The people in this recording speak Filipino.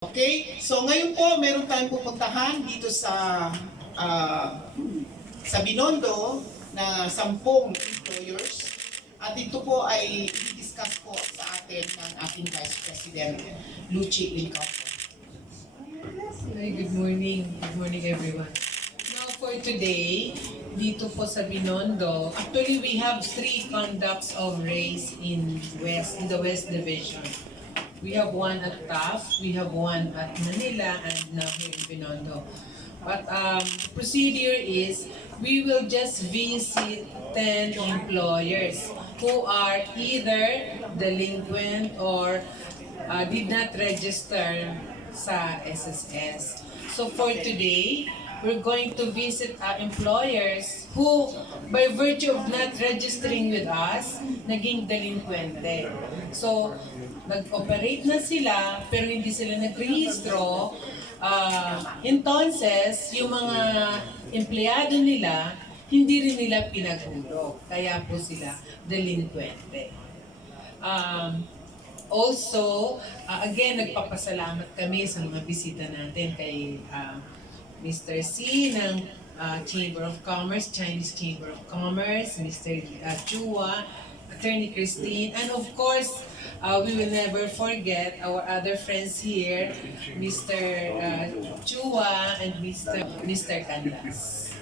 Okay? So ngayon po, meron tayong pupuntahan dito sa Binondo na 10 employers. At ito po ay i-discuss po sa atin ng ating Vice President, Lucy Lincauco. Hi, good morning. Good morning, everyone. Now for today, dito po sa Binondo, actually we have 3 conducts of race in the West Division. We have one at TAF, we have one at Manila, and now here in Binondo. But the procedure is, we will just visit 10 employers who are either delinquent or did not register sa SSS. So for today, we're going to visit employers who, by virtue of not registering with us, naging delinquente. So, nag-operate na sila, pero hindi sila nag-rehistro. Entonces, yung mga empleyado nila, hindi rin nila pinagulog. Kaya po sila delinquente. Also, again, nagpapasalamat kami sa mga bisita natin kay Mr. C ng Chamber of Commerce, Chinese Chamber of Commerce, Mr. Chua, Attorney Christine, and of course, we will never forget our other friends here, Mr. Chua and Mr. Canlas.